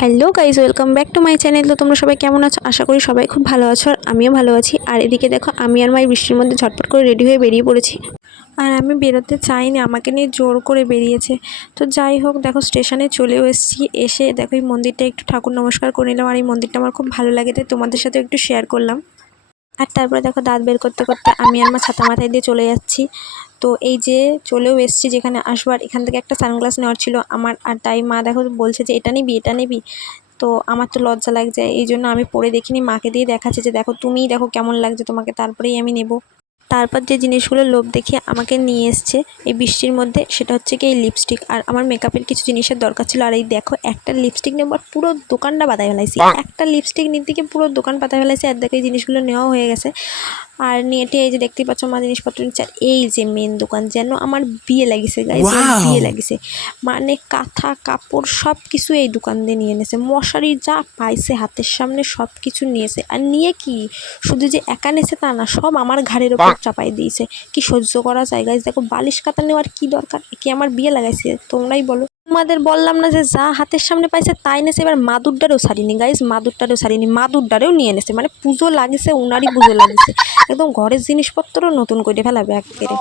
Hello guys welcome back to my channel. তো তোমরা সবাই কেমন আছো? আশা করি সবাই খুব ভালো আছো আর আমিও ভালো আছি। আর এদিকে দেখো, আমি আর মাই বৃষ্টির মধ্যে ঝটপট করে রেডি হয়ে বেরিয়ে পড়েছি। আর আমি বেরোতে চাইনি, আমাকে নিয়ে জোর করে বেরিয়েছে। তো যাই হোক, দেখো স্টেশনে চলেও এসেছি। এসে দেখো এই মন্দিরটা একটু ঠাকুর নমস্কার করে নিলাম। আর এই মন্দিরটা আমার খুব ভালো লাগে, তাই তোমাদের সাথে একটু শেয়ার করলাম। আর তারপরে দেখো দাঁত বের করতে করতে আমি আর মা ছাতা মাথায় দিয়ে চলে যাচ্ছি। তো এই যে চলেও এসছি যেখানে আসবার এখান থেকে একটা সানগ্লাস নেওয়ার ছিল আমার আর তাই মা দেখো বলছে যে, এটা নিবি এটা নিবি। তো আমার তো লজ্জা লাগছে, এই জন্য আমি পরে দেখিনি, মাকে দিয়ে দেখাচ্ছে যে, দেখো, তুমিই দেখো কেমন লাগছে তোমাকে, তারপরেই আমি নেব। তারপর যে জিনিসগুলো লোভ দেখিয়ে আমাকে নিয়ে এসছে এই বৃষ্টির মধ্যে সেটা হচ্ছে কি এই লিপস্টিক আর আমার মেকআপের কিছু জিনিসের দরকার ছিল। আর এই দেখো একটা লিপস্টিক নেবার পুরো দোকানটা বাতায় ফেলাইছি। একটা লিপস্টিক নিতে গিয়ে পুরো দোকান পাতায় ফেলাইছি। আর দেখো এই জিনিসগুলো নেওয়া হয়ে গেছে। আর নিয়ে টিয়ে এই যে দেখতেই পাচ্ছ আমার জিনিসপত্র নিচ্ছে। আর এই যে মেন দোকান যেন আমার বিয়ে লাগিছে গাইজ বিয়ে লাগিছে। মানে কাঁথা কাপড় সব কিছু এই দোকান দিয়ে নিয়ে এনেছে। মশারি যা পাইছে হাতের সামনে সব কিছু নিয়েছে। আর নিয়ে কি? শুধু যে একা নেছে তা না সব আমার ঘাড়ের ওপর চাপাই দিয়েছে। কি সহ্য করা যায় গাইজ দেখো বালিশ কাতা নেওয়ার কি দরকার? কি আমার বিয়ে লাগাইছে? তোমরাই বলো। তোমাদের বললাম না যে যা হাতের সামনে পাইছে তাই নেছে এবার মাদুরটারও সারিনি গাইজ মাদুরটারও সারিনি মাদুরটারেও নিয়ে এনেছে মানে পুজো লাগিছে উনারই পুজো লাগিছে। একদম ঘরের জিনিসপত্রও নতুন করে ফেলাবে একেবারে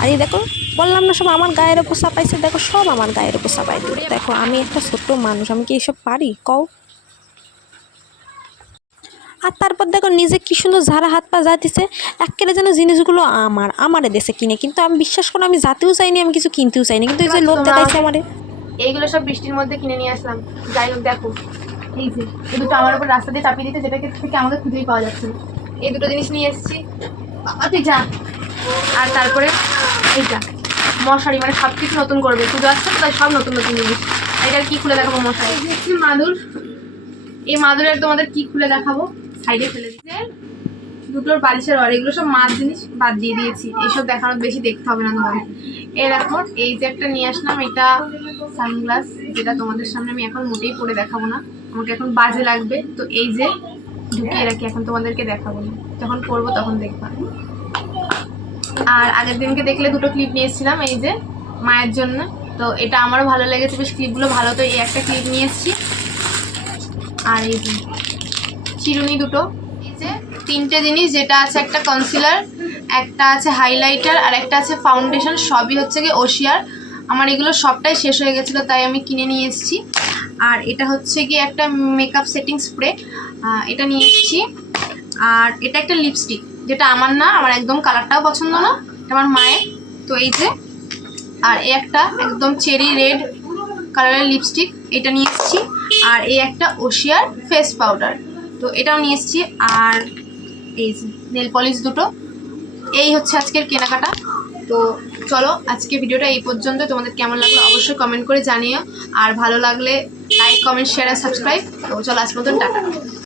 আর এই দেখো বললাম না সব আমার গায়ের ওপর চাপাইছে দেখো সব আমার গায়ের ওপর চাপাই দিল। দেখো আমি একটা ছোট্ট মানুষ আমি কি এইসব পারি? কও। আর তারপর দেখো নিজে কি সুন্দর ঝাড়া হাত পা যাতিছে একেবারে যেন জিনিসগুলো আমার আমারে দেশে কিনে। কিন্তু আমি বিশ্বাস করো আমি যাতেও চাইনি আমি কিছু কিনতেও চাইনি। কিন্তু এই যে লোভ দেখাইছে আমারে। এইগুলো সব বৃষ্টির মধ্যে কিনে নিয়ে আসলাম। যাই হোক দেখো। এই যে এই দুটো আমার উপর রাস্তা দিয়ে চাপিয়ে দিতে যেটাকে থেকে আমাদের খুঁজেই পাওয়া যাচ্ছে। এই দুটো জিনিস নিয়ে এসেছি। বাবা তুই যা। আর তারপরে এইটা মশারি মানে সব কিছু নতুন করবে। পুজো আসছে তো তাই সব নতুন নতুন জিনিস। এটা কি খুলে দেখাবো মশারি? এই মাদুর। এই মাদুরের তোমাদের কি খুলে দেখাবো? সাইডে ফেলে দিচ্ছে। দুটোর বালিশের আর এগুলো সব মাছ জিনিস বাদ দিয়ে দিয়েছি। এইসব দেখানোর বেশি দেখতে হবে না তোমাদের। দেখো, এই যে একটা নিয়ে আসলাম, এটা সানগ্লাস যেটা তোমাদের সামনে আমি এখন মোটেই পরে দেখাবো না। আমাকে এখন বাজে লাগবে। তো এই যে ঢুকিয়ে রাখি, এখন তোমাদেরকে দেখাবো না। যখন পরবো তখন দেখবা। আর আগের দিনকে দেখলে দুটো ক্লিপ নিয়েছিলাম এই যে মায়ের জন্য। তো এটা আমারও ভালো লেগেছে, বেশ ক্লিপগুলো ভালো। তো এই একটা ক্লিপ নিয়ে এসেছি। আর এই চিরুনি দুটো। তিনটে জিনিস, যেটা আছে একটা কনসিলার একটা আছে হাইলাইটার আর একটা আছে ফাউন্ডেশন সবই হচ্ছে গিয়ে ওশিয়ার আমার এগুলো সবটাই শেষ হয়ে গেছিল, তাই আমি কিনে নিয়ে এসেছি। আর এটা হচ্ছে গিয়ে একটা মেকআপ সেটিং স্প্রে এটা নিয়ে এসেছি। আর এটা একটা লিপস্টিক যেটা আমার না, আমার একদম কালারটাও পছন্দ না, এটা আমার মায়ের। তো এই যে, আর এই একটা একদম চেরি রেড কালারের লিপস্টিক এটা নিয়ে এসেছি। আর এই একটা ওশিয়ার ফেস পাউডার তো এটাও নিয়ে এসেছি। আর এই নেল পলিশ দুটো, এই হচ্ছে আজকের কেনাকাটা। তো চলো আজকে ভিডিওটা এই পর্যন্ত। তোমাদের কেমন লাগল অবশ্যই কমেন্ট করে জানিও। আর ভালো লাগলে লাইক কমেন্ট শেয়ার আর সাবস্ক্রাইব তো চলো, আজ মতন টাটা।